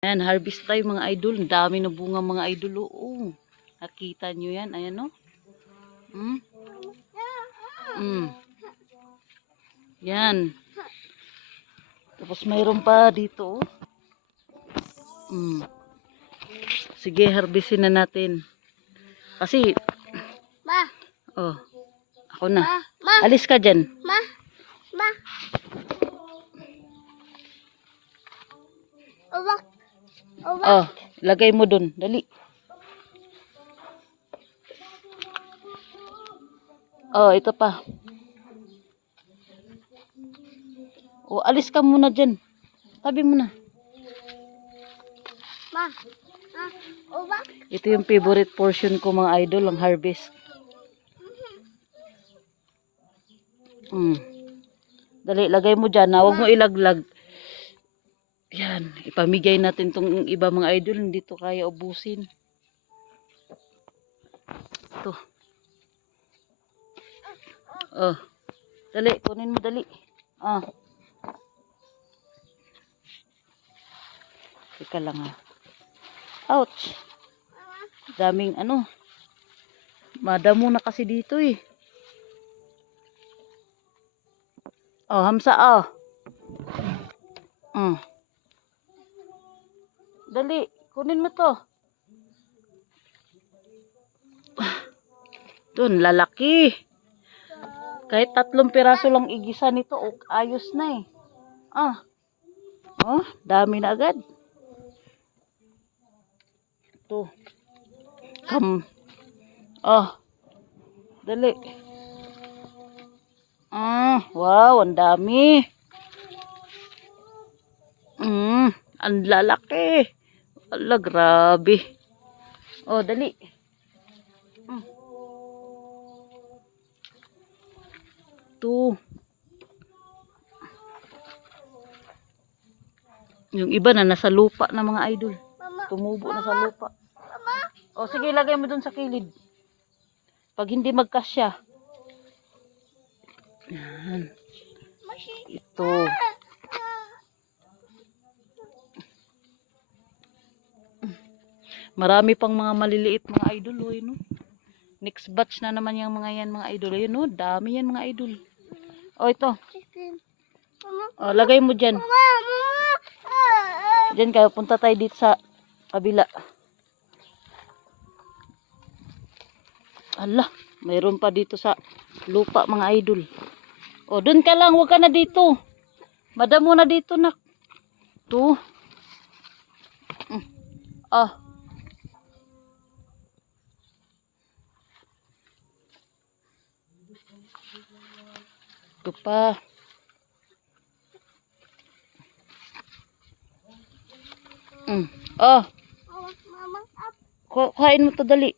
Ayan, harvest tayo mga idol. Ang dami na bunga mga idol. Oo. Nakita nyo yan. Ayan no. Yan. Tapos mayroon pa dito. Sige, harvestin na natin. Kasi, ako na. Alis ka dyan. Lagay mo dun. Dali. Ito pa. Alis ka muna dyan. Tabi mo na. Ito yung favorite portion ko mga idol, ang harvest. Dali, lagay mo dyan. Huwag mo ilaglag. Yan, ipamigay natin tong iba mga idol. Hindi to kaya ubusin. Ito. Dali, kunin mo dali. Teka lang ha. Ouch. Daming madamo na kasi dito eh. Hamsa Dali, kunin mo to. Dun, lalaki. Kahit 3 piraso lang igisa nito, ayos na eh. Dami na agad. Ito. Dali. Wow, ang dami. Ang lalaki. Ala, grabe. Dali. Ito. Yung iba na nasa lupa na mga idol. Tumubo na sa lupa. Sige, lagay mo dun sa kilid. Pag hindi magkasya. Yan. Ito. Marami pang mga maliliit mga idol. No? Next batch na naman yung mga yan mga idol. Ayun, no? Dami yan mga idol. Ito. Lagay mo dyan. Dyan kayo. Punta tayo dito sa kabila. Ala, mayroon pa dito sa lupa mga idol. Doon ka lang, huwag ka na dito. Madamo na dito nak. Ito. Ito pa. Kain mo to dali.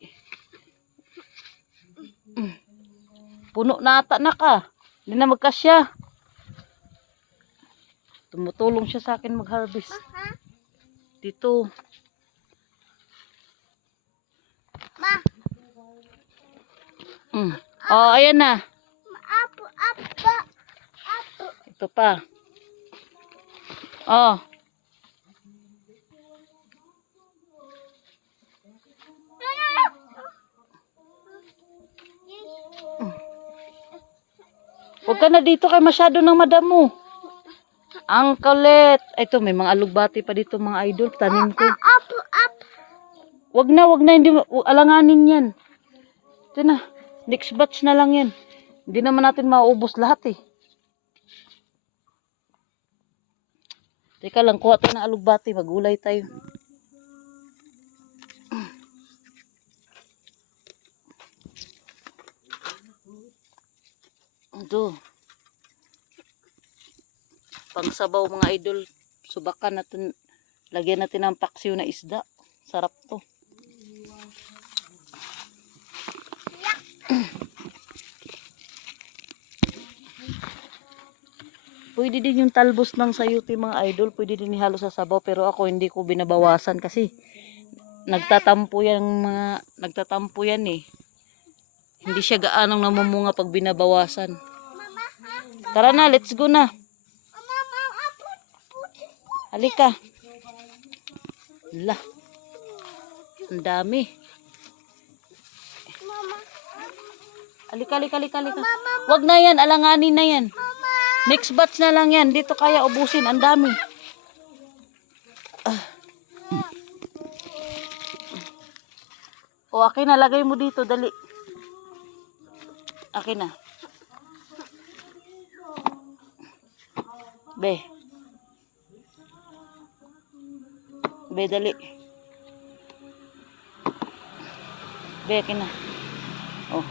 Puno na ata na ka. Hindi na magkasya. Tumutulong siya sa akin mag-harvest. Dito. Ayan na. Ito pa. Huwag ka na dito kay masyado ng madamo. Ang kalit. Ito, may mga alugbati pa dito mga idol. Tanim ko. Wag na. Hindi alanganin yan. Ito na. Next batch na lang yan. Hindi naman natin mauubos lahat eh. Teka lang, kuha tayo ng alugbati. Magulay tayo. Ito. Pangsabaw mga idol. Subakan natin. Lagyan natin ng paksiw na isda. Sarap to. Pwede din yung talbos ng sayuti mga idol. Pwede din ihalo sa sabaw. Pero ako hindi ko binabawasan kasi nagtatampo yan eh. Hindi siya gaanong namumunga pag binabawasan. Tara na, let's go na. Halika. La, ang dami. Alika. Wag na yan, alanganin na yan. Next batch na lang yan. Dito kaya ubusin, ang dami. O, akin na, lagay mo dito, dali. Akin na. Be, dali. Be, akin na. Oh,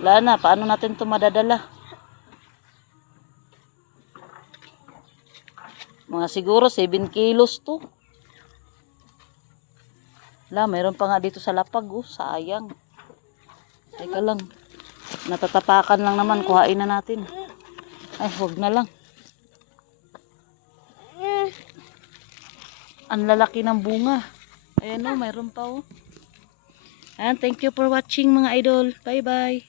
wala na. Paano natin ito madadala? Mga siguro 7 kilos to. Wala, mayroon pa nga dito sa lapag. Oh, sayang. Teka lang. Natatapakan lang naman. Kuhain na natin. Ay, huwag na lang. Ang lalaki ng bunga. Ayan o, mayroon pa o. And thank you for watching mga idol. Bye bye.